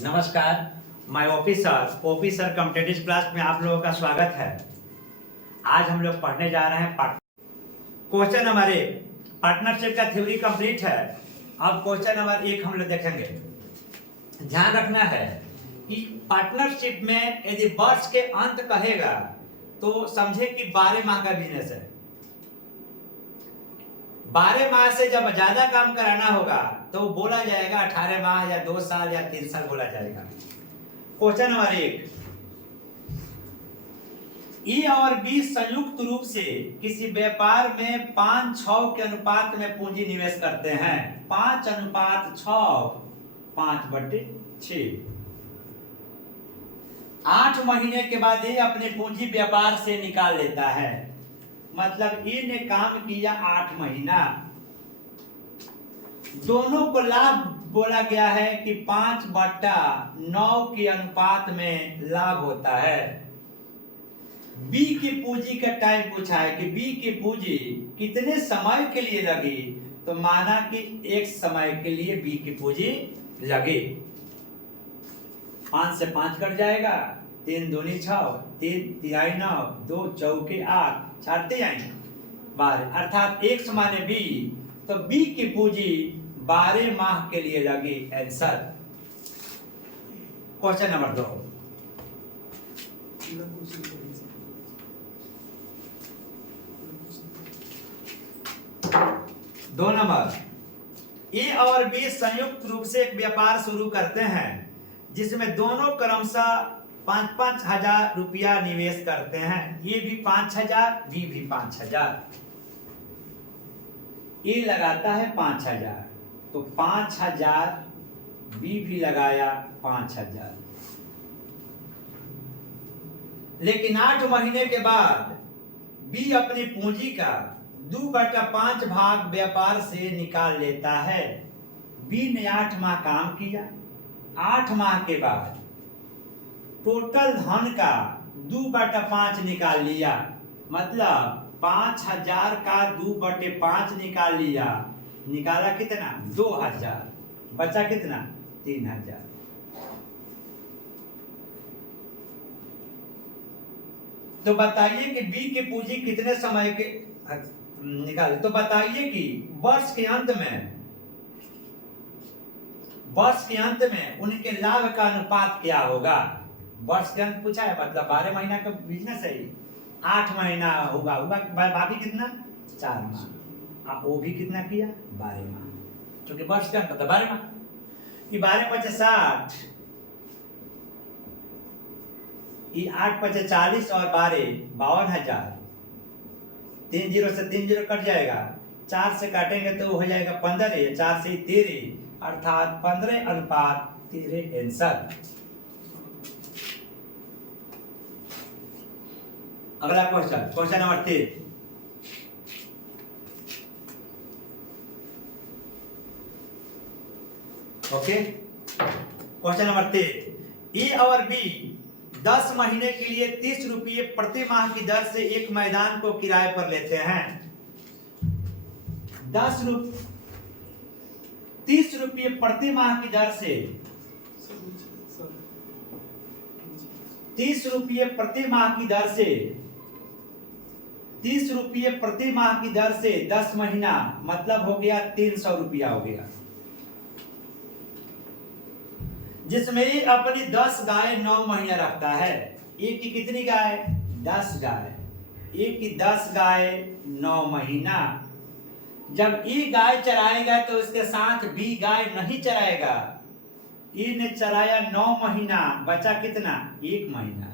नमस्कार, मैं officer competitive class में आप लोगों का स्वागत है। आज हम लोग पढ़ने जा रहे हैं क्वेश्चन नंबर 1। पार्टनरशिप का थ्योरी कंप्लीट है। अब क्वेश्चन नंबर 1 हम लोग देखेंगे। ध्यान रखना है कि पार्टनरशिप में यदि वर्ष के अंत कहेगा तो समझे कि 12 माह का बिजनेस है। 12 माह से जब ज्यादा काम कराना होगा तो बोला जाएगा 18 माह या 2 साल या 3 साल बोला जाएगा। क्वेश्चन नंबर 1, ए और बी संयुक्त रूप से किसी व्यापार में 5:6 के अनुपात में पूंजी निवेश करते हैं। 5:6, 5/6। 8 महीने के बाद ये अपनी पूंजी व्यापार से निकाल लेता है। मतलब ए ने काम किया 8 महीना। दोनों को लाभ बोला गया है कि 5/9 के अनुपात में लाभ होता है। बी की पूंजी का टाइम पूछा है कि बी की पूंजी कितने समय के लिए लगी, तो माना कि एक समय के लिए बी की पूंजी लगी। 5 से 5 कट जाएगा, 3 दूनी 6, 3 तिहाई 9, 2 चौके 8, 4 तिहाई 12, अर्थात x माने बी, तो बी की पूंजी 12 माह के लिए लगी। Answer question number 2। 2 नंबर, ए और बी संयुक्त रूप से एक व्यापार शुरू करते हैं जिसमें दोनों क्रमशः 5-5 हजार रुपया निवेश करते हैं। ये भी 5,000, बी भी 5,000। ए लगाता है 5,000, तो 5,000, बी भी लगाया 5,000। लेकिन 8 महीने के बाद बी अपनी पूंजी का 2/5 भाग व्यापार से निकाल लेता है। बी ने 8 माह काम किया। 8 माह के बाद टोटल धन का 2/5 निकाल लिया। मतलब 5,000 का 2/5 निकाल लिया। निकाला कितना? 2,000। बचा कितना? 3,000। तो बताइए कि बी की पूंजी कितने समय के निकाले। तो बताइए कि वर्ष के अंत में उनके लाभ का अनुपात क्या होगा। वर्ष के अंत पूछा है, मतलब 12 महीना का बिजनेस है। 8 महीना होगा, बाकी कितना? 4 माह। वो भी कितना किया? 12 माह, क्योंकि वर्ष का अंत मतलब 12 माह। कि 12×5 = 60, 8×5 = 40 और 12 52,000। 3 0 से 3 0 कट जाएगा। 4 से काटेंगे तो हो जाएगा 15, 4 से 13, अर्थात 15:13 आंसर। अगला question number 3। Okay, question number 3। ए और बी 10 महीने के लिए 30 रुपये प्रति माह की दर से एक मैदान को किराए पर लेते हैं। 30 रुपये प्रति माह की दर से 30 रुपये प्रति माह की दर से 30 रुपये प्रति माह की दर से 10 महीना, मतलब हो गया 300 रुपया हो गया। जिसमें ये अपनी 10 गाय 9 महीने रखता है। एक की कितनी गाय? 10 गाय। एक की 10 गाय 9 महीना। जब ए गाय चराएगा तो उसके साथ बी गाय नहीं चराएगा। ए ने चराया 9 महीना, बचा कितना? 1 महीना।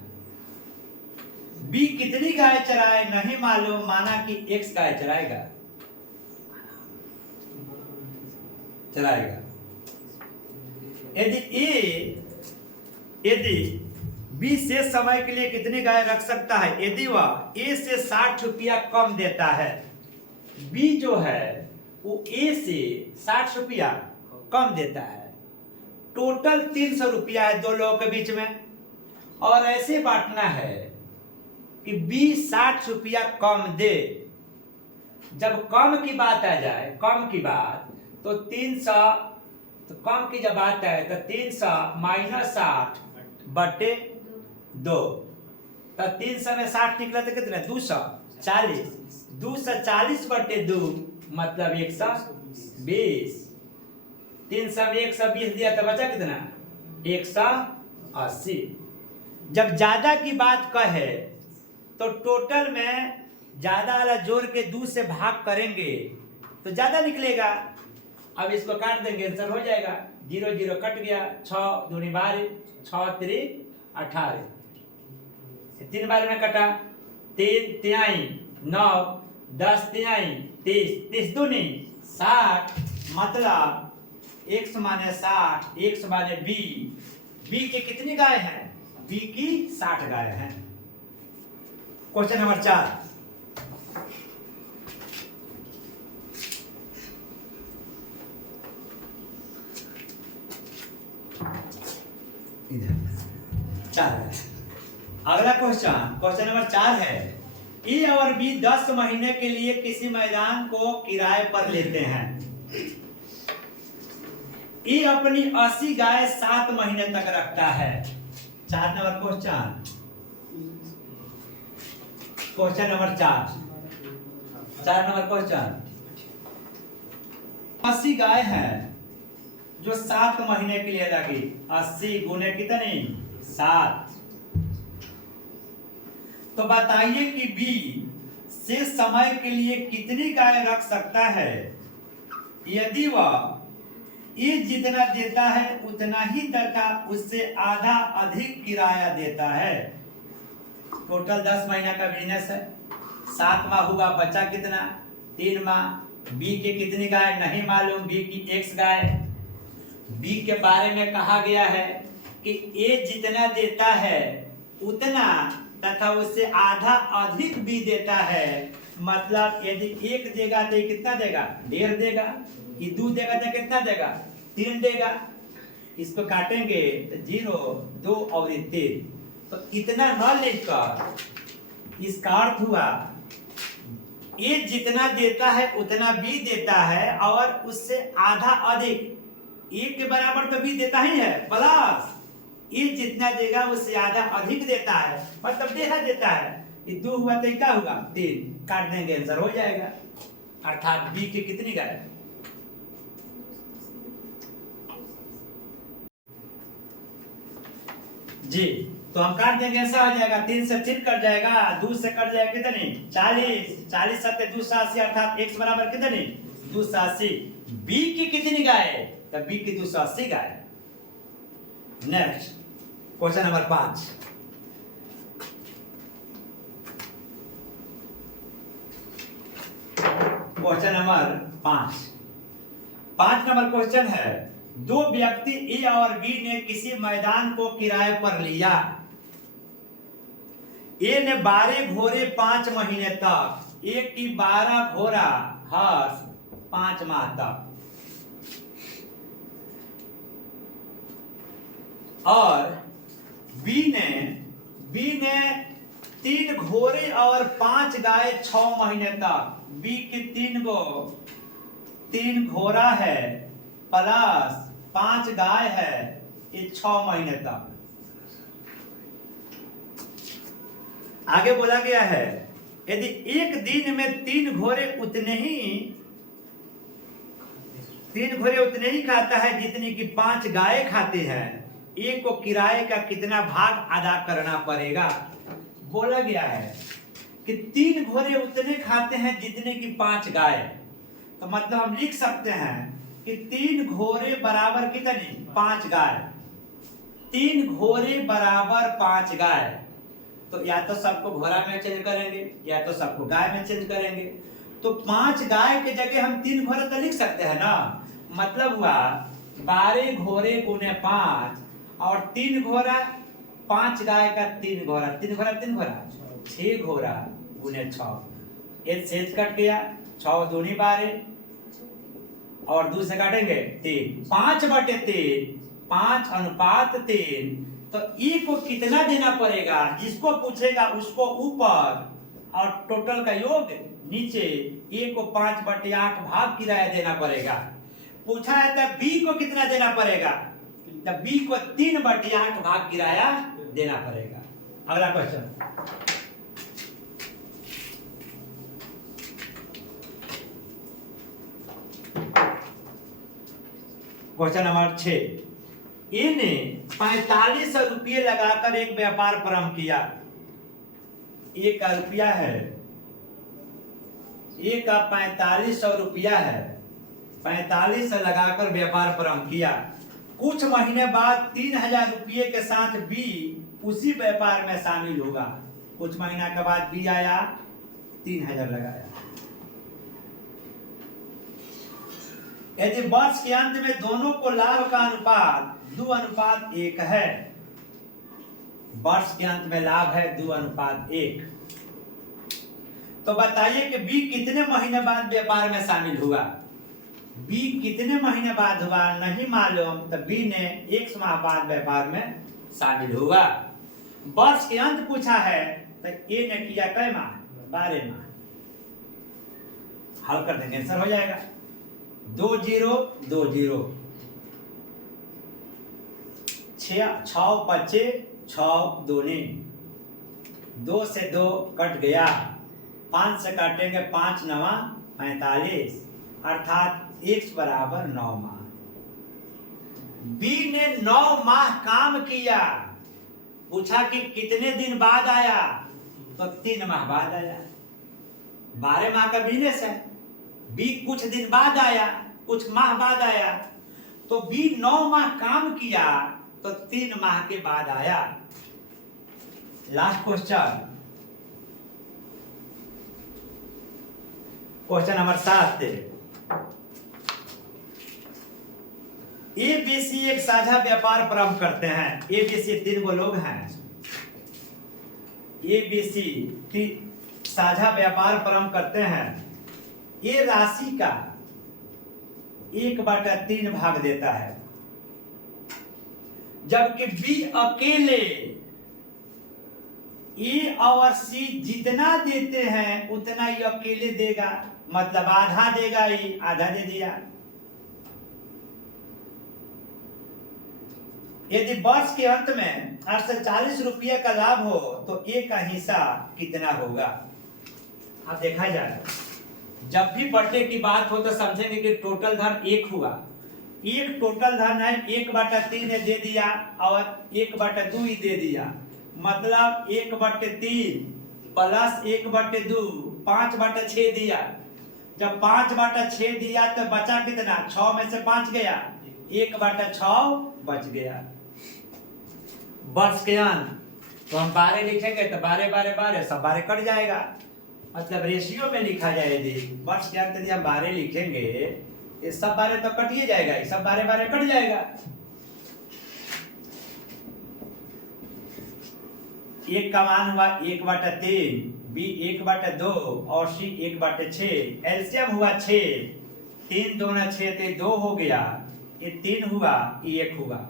बी कितनी गाय चराए नहीं मालूम, माना कि X गाय चराएगा। यदि बी से समय के लिए कितनी गाय रख सकता है? यदि वह ए से 60 रुपया कम देता है। बी जो है वो ए से 60 रुपया कम देता है। टोटल 300 रुपया है 2 लोगों के बीच में, और ऐसे बांटना है कि बी 60 रुपया कम दे। जब कम की बात आ जाए, कम की बात, तो 300 तो कम की जब बात है तो 300 माइनस 60 बटे 2, तो 300 में 60 निकला तो कितना 240, 240 बटे 2 मतलब 120, 300 में 120 दिया तो बचा कितना 180। जब ज्यादा की बात कहे तो टोटल में ज्यादा वाला जोड़ के 2 से भाग करेंगे तो ज्यादा निकलेगा। अब इसको काट देंगे आंसर हो जाएगा, 0 0 कट गया, 6 दूनी 12, 6 3 18, 3 बार में कटा, 3 तिहाई 9, 10 तिहाई 30, 30 दूनी 60, मतलब 1 माने 60, 1 माने बी के कितनी गाय हैं, बी की 60 गाय हैं। क्वेश्चन नंबर 4, अगला क्वेश्चन नंबर 4 है, ए और बी 10 महीने के लिए किसी मैदान को किराए पर लेते हैं। ए अपनी 80 गाय 7 महीने तक रखता है। 4 number question number 4 number question, 80 गाय है जो 7 महीने के लिए लगी, 80 गुने कितनी 7, तो बताइए कि बी से समय के लिए कितनी गाय रख सकता है यदि वह ए जितना देता है उतना ही तथा उससे आधा अधिक किराया देता है। टोटल 10 महीना का बिजनेस है, 7 माह हुआ, बचा कितना 3 माह। बी के कितनी गाय नहीं मालूम, बी की X गाय। बी के बारे में कहा गया है कि ए जितना देता है उतना तथा उससे आधा अधिक बी देता है, मतलब यदि 1 देगा तो कितना देगा 1.5 देगा, ये 2 देगा तो कितना देगा 3 देगा। इसको काटेंगे तो 0 2 और 3, तो इतना न लिखकर इसका अर्थ हुआ ए जितना देता है उतना बी देता है और उससे आधा अधिक, ए के बराबर तो बी देता ही है, प्लस ये जितना देगा उससे आधा अधिक देता है, मतलब देहा देता है। ये 2 हुआ तो क्या होगा 3, काट देंगे आंसर हो जाएगा, अर्थात बी की कितनी गाय। जी तो हम काट देंगे, ऐसा हो जाएगा 3 से 3 कट जाएगा, 2 से कट जाएगा कितनी 40, 40 7 280, अर्थात x बराबर कितनी 280। बी की कितनी गाय, तो बी की 280 गाय। Next question number 5, question number 5 number question है, 2 व्यक्ति ए और बी ने किसी मैदान को किराए पर लिया। ए ने 12 घोड़े 5 महीने तक, ए की 12 घोड़ा हर 5 माह तक, और बी ने 3 घोड़े और 5 गाय 6 महीने तक। बी की 3 घोड़ा है प्लस 5 गाय है, ये 6 महीने तक। आगे बोला गया है यदि एक दिन में 3 घोड़े उतने ही खाता है जितनी कि 5 गाय खाते हैं, एक को किराए का कितना भाग अदा करना पड़ेगा। बोला गया है कि 3 घोड़े उतने खाते हैं जितने की 5 गाय, तो मतलब हम लिख सकते हैं कि 3 घोड़े बराबर कितनी 5 गाय, 3 घोड़े बराबर 5 गाय। तो या तो सबको घोड़ा में चेंज करेंगे या तो सबको गाय में चेंज करेंगे। तो 5 गाय के जगह हम 3 घोड़े तो लिख सकते हैं ना, मतलब हुआ 12 घोड़े गुने 5 और 3 घोड़ा, 5 गाय का 3 घोड़ा, 3 घोड़ा 6 घोड़ा गुने 6, एक शेष कट गया, 6 दूनी 12 और 2 से काटेंगे 3, 5/3, 5:3। तो ई को कितना देना पड़ेगा, जिसको पूछेगा उसको ऊपर और टोटल का योग नीचे, ए को 5/8 भाग किराया देना पड़ेगा। पूछा है तो बी को कितना देना पड़ेगा, तो बी को 3/8 भाग किराया देना पड़ेगा। अगला क्वेश्चन, क्वेश्चन नंबर 6। ए ने 45 रुपये लगाकर एक व्यापार प्रारंभ किया। ए का रुपया है, ए का 4500 रुपया है, 45 लगाकर व्यापार प्रारंभ किया। कुछ महीने बाद 3000 रुपये के साथ बी उसी व्यापार में शामिल होगा। कुछ महीना के बाद बी आया, 3000 लगाया। यदि वर्ष के अंत में दोनों को लाभ का अनुपात 2:1 है, वर्ष के अंत में लाभ है 2:1, तो बताइए कि बी कितने महीने बाद व्यापार में शामिल हुआ। बी कितने महीने बाद हुआ नहीं मालूम, तो बी ने 1 माह बाद व्यापार में शामिल हुआ। वर्ष के अंत पूछा है तो ए ने किया कै माह, 12 माह। हल कर देंगे, आंसर हो जाएगा 2 0 2 0, 6 बच्चे 6 दूनी, 2 से 2 कट गया, 5 से काटेंगे 5 9 45, अर्थात x बराबर 9 माह। बी ने 9 माह काम किया। पूछा कि कितने दिन बाद आया, तो 3 माह बाद आया। 12 माह का बिजनेस है। बी कुछ दिन बाद आया, कुछ माह बाद आया, तो बी 9 माह काम किया तो 3 माह के बाद आया। Last question, question number 7। A B C एक साझा व्यापार प्रारंभ करते हैं। ए बी सी 3 लोग हैं। ए बी सी साझा व्यापार प्रारंभ करते हैं। ए राशि का 1/3 भाग देता है, जबकि बी अकेले ए और सी जितना देते हैं उतना ही अकेले देगा, मतलब आधा देगा, ये आधा दे दिया। यदि वर्ष के अंत में 840 रुपये का लाभ हो तो ए का हिस्सा कितना होगा। अब देखा जाए, जब भी बट्टे की बात हो तो समझेंगे कि टोटल धन 1 हुआ। एक टोटल धन है, 1/3 ने दे दिया और 1/2 ही दे दिया, मतलब 1/3 प्लस 1/2 5/6 दिया। जब 5/6 दिया तो बचा कितना, 6 में से 5 गया, 1/6 बच गया। वर्ष के अंत तो हम 12 लिखेंगे तो 12 12 12 सब 12 कट जाएगा, मतलब रेशियो में लिखा जाए। यदि वर्ष के अंत यदि हम 12 लिखेंगे, ये सब 12 तो कट ही जाएगा, ये सब 12 12 कट जाएगा। एक का मान हुआ 1/3, बी 1/2 और सी 1/6। एलसीएम हुआ 6, 3 दूना 6 तो 2 हो गया, ये 3 हुआ, ये 1 हुआ।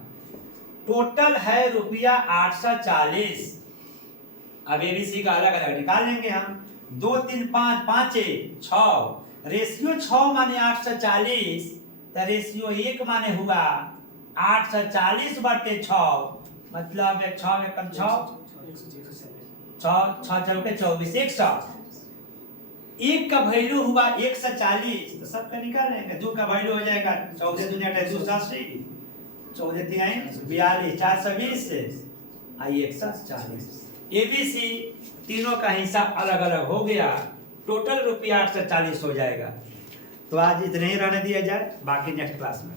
टोटल है रुपया 840। अब एबीसी का अलग अलग निकाल लेंगे हम। 2 3 5 5 6, रेशियो 6 माने 840, तो रेशियो 1 माने हुआ 840/6, मतलब 6 में कम 6 6 24 100। 1 का वैल्यू हुआ 140, तो सबका निकाल लेंगे। 2 का वैल्यू हो जाएगा 14 दूनी 280, 14 3 42 420 आई 140। एबीसी तीनों का हिस्सा अलग अलग हो गया, टोटल रुपया 840 हो जाएगा। तो आज इतने ही रहने दिया जाए, बाकी नेक्स्ट क्लास में।